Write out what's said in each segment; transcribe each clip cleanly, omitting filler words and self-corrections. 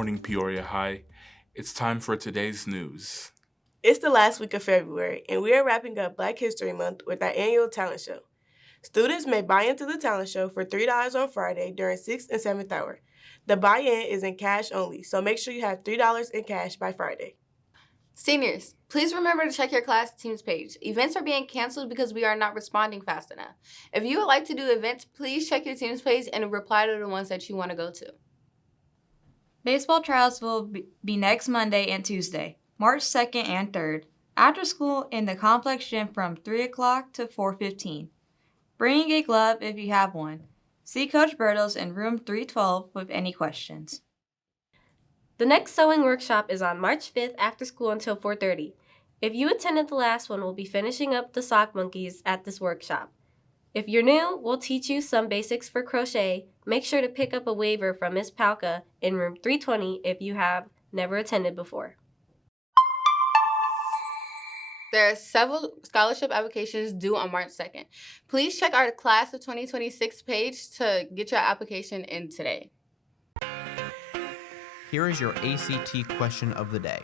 morning, Peoria High. It's time for today's news. It's the last week of February, and we are wrapping up Black History Month with our annual talent show. Students may buy into the talent show for $3 on Friday during 6th and 7th hour. The buy-in is in cash only, so make sure you have $3 in cash by Friday. Seniors, please remember to check your class teams page. Events are being canceled because we are not responding fast enough. If you would like to do events, please check your teams page and reply to the ones that you want to go to. Baseball trials will be next Monday and Tuesday, March 2nd and 3rd, after school in the complex gym from 3 o'clock to 4:15. Bring a glove if you have one. See Coach Bertles in room 312 with any questions. The next sewing workshop is on March 5th after school until 4:30. If you attended the last one, we'll be finishing up the sock monkeys at this workshop. If you're new, we'll teach you some basics for crochet. Make sure to pick up a waiver from Miss Palka in room 320 if you have never attended before. There are several scholarship applications due on March 2nd. Please check our Class of 2026 page to get your application in today. Here is your ACT question of the day.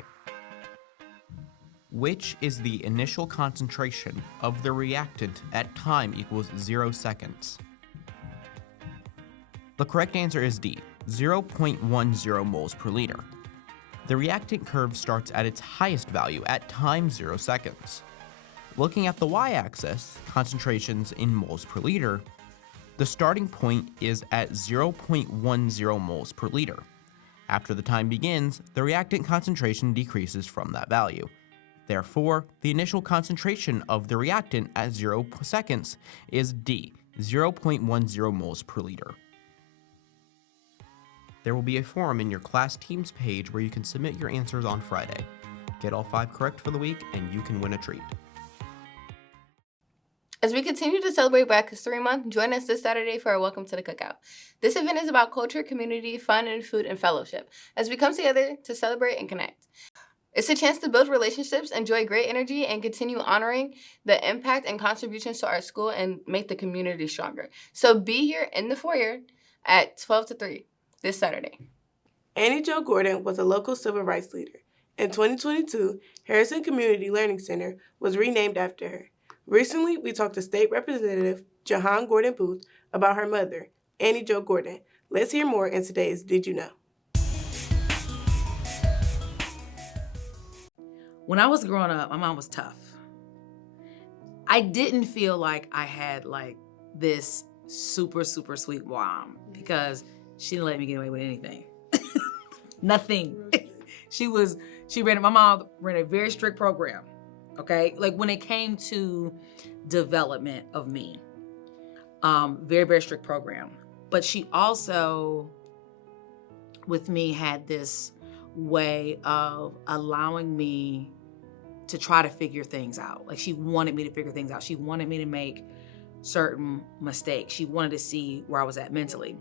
Which is the initial concentration of the reactant at time equals 0 seconds? The correct answer is D, 0.10 moles per liter. The reactant curve starts at its highest value at time 0 seconds. Looking at the y-axis, concentrations in moles per liter, the starting point is at 0.10 moles per liter. After the time begins, the reactant concentration decreases from that value. Therefore, the initial concentration of the reactant at 0 seconds is D, 0.10 moles per liter. There will be a forum in your class teams page where you can submit your answers on Friday. Get all 5 correct for the week and you can win a treat. As we continue to celebrate Black History Month, join us this Saturday for our Welcome to the Cookout. This event is about culture, community, fun, and food and fellowship as we come together to celebrate and connect. It's a chance to build relationships, enjoy great energy, and continue honoring the impact and contributions to our school and make the community stronger. So be here in the foyer at 12 to 3 this Saturday. Annie Jo Gordon was a local civil rights leader. In 2022, Harrison Community Learning Center was renamed after her. Recently, we talked to State Representative Jahan Gordon Booth about her mother, Annie Jo Gordon. Let's hear more in today's Did You Know? When I was growing up, my mom was tough. I didn't feel like I had this super, super sweet mom because she didn't let me get away with anything. Nothing. My mom ran a very strict program, okay? When it came to development of me, very, very strict program. But she also, with me, had this way of allowing me to try to figure things out. She wanted me to figure things out. She wanted me to make certain mistakes. She wanted to see where I was at mentally.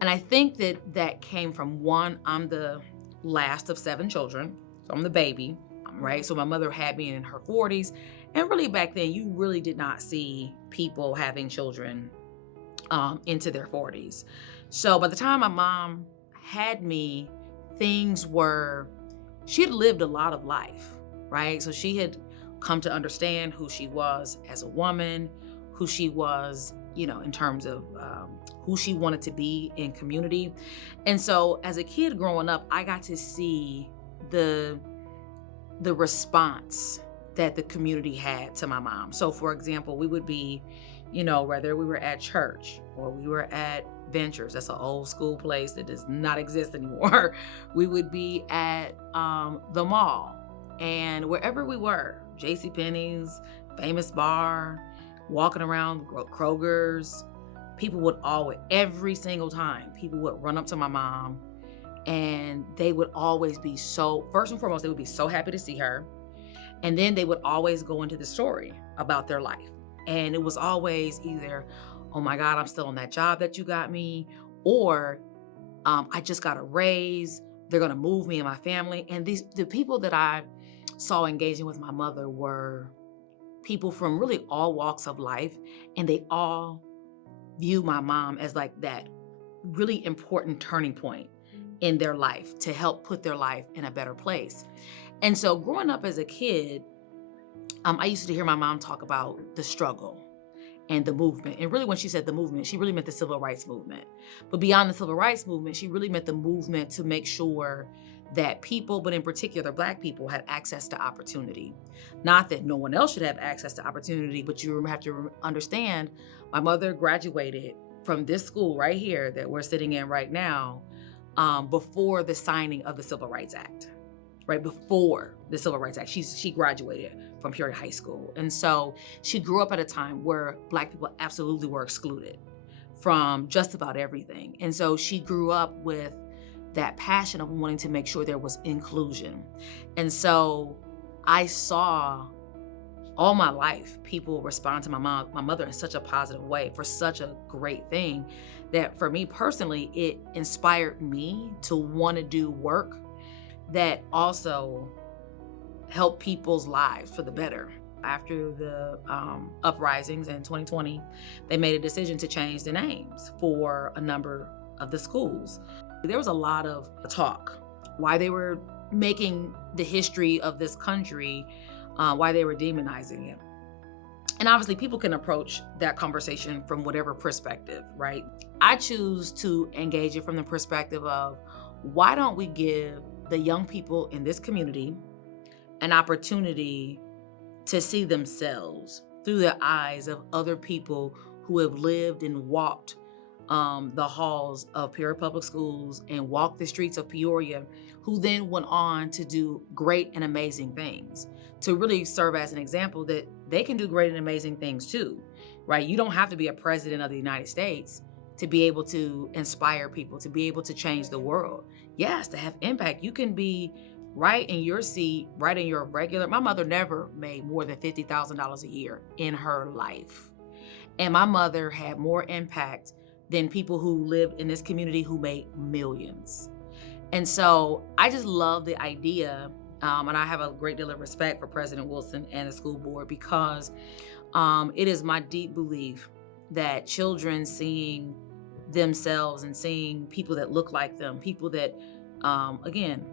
And I think that came from one, I'm the last of 7 children. So I'm the baby, right? So my mother had me in her 40s. And really back then, you really did not see people having children into their 40s. So by the time my mom had me, she had lived a lot of life, right? So she had come to understand who she was as a woman, who she was, in terms of who she wanted to be in community. And so as a kid growing up, I got to see the response that the community had to my mom. So for example, we would be, whether we were at church or we were at Ventures, that's an old school place that does not exist anymore. We would be at the mall, and wherever we were, JCPenney's, Famous Bar, walking around Kroger's, people would every single time, people would run up to my mom and they would always be first and foremost, they would be so happy to see her. And then they would always go into the story about their life. And it was always either, oh my God, I'm still on that job that you got me, or I just got a raise, they're gonna move me and my family. And the people that I saw engaging with my mother were people from really all walks of life, and they all view my mom as that really important turning point in their life to help put their life in a better place. And so growing up as a kid, I used to hear my mom talk about the struggle and the movement. And really, when she said the movement, she really meant the civil rights movement. But beyond the civil rights movement, she really meant the movement to make sure that people, but in particular Black people, had access to opportunity. Not that no one else should have access to opportunity, but you have to understand, my mother graduated from this school right here that we're sitting in right now, before the signing of the Civil Rights Act. Right before the Civil Rights Act, she graduated from Peoria High School. And so she grew up at a time where Black people absolutely were excluded from just about everything. And so she grew up with that passion of wanting to make sure there was inclusion. And so I saw all my life people respond to my mother in such a positive way for such a great thing that for me personally, it inspired me to want to do work that also help people's lives for the better. After the uprisings in 2020, they made a decision to change the names for a number of the schools. There was a lot of talk why they were making the history of this country, why they were demonizing it. And obviously people can approach that conversation from whatever perspective, right? I choose to engage it from the perspective of, why don't we give the young people in this community an opportunity to see themselves through the eyes of other people who have lived and walked the halls of Peoria Public Schools and walked the streets of Peoria, who then went on to do great and amazing things, to really serve as an example that they can do great and amazing things too, right? You don't have to be a president of the United States to be able to inspire people, to be able to change the world. Yes, to have impact. You can be right in your seat, right in your regular. My mother never made more than $50,000 a year in her life. And my mother had more impact than people who lived in this community who made millions. And so I just love the idea, and I have a great deal of respect for President Wilson and the school board, because it is my deep belief that children seeing themselves and seeing people that look like them, people that, again,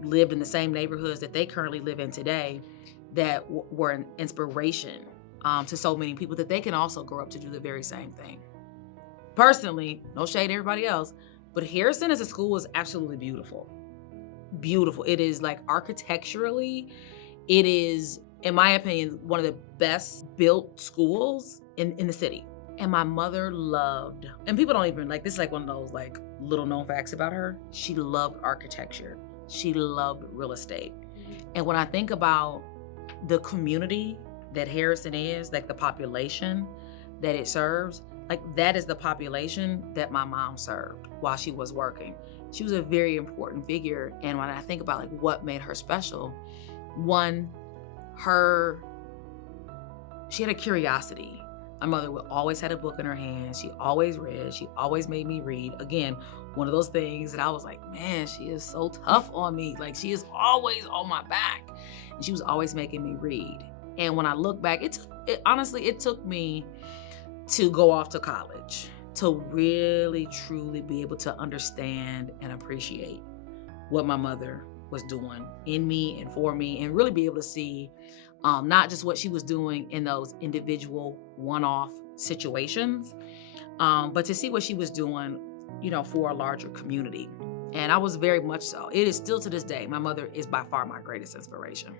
lived in the same neighborhoods that they currently live in today, that were an inspiration to so many people, that they can also grow up to do the very same thing. Personally, no shade to everybody else, but Harrison as a school is absolutely beautiful. Beautiful. It is like architecturally, it is, in my opinion, one of the best built schools in the city. And my mother loved, and people don't even, like, this is like one of those like little known facts about her. She loved architecture. She loved real estate. And when I think about the community that Harrison is, like the population that it serves, like that is the population that my mom served while she was working. She was a very important figure. And when I think about like what made her special, one, she had a curiosity. My mother would always had a book in her hand. She always read. She always made me read. Again, one of those things that I was like, man, she is so tough on me. Like, she is always on my back. And she was always making me read. And when I look back, honestly, it took me to go off to college to really, truly be able to understand and appreciate what my mother was doing in me and for me, and really be able to see not just what she was doing in those individual one-off situations, but to see what she was doing, for a larger community. And I was very much so. It is still to this day, my mother is by far my greatest inspiration.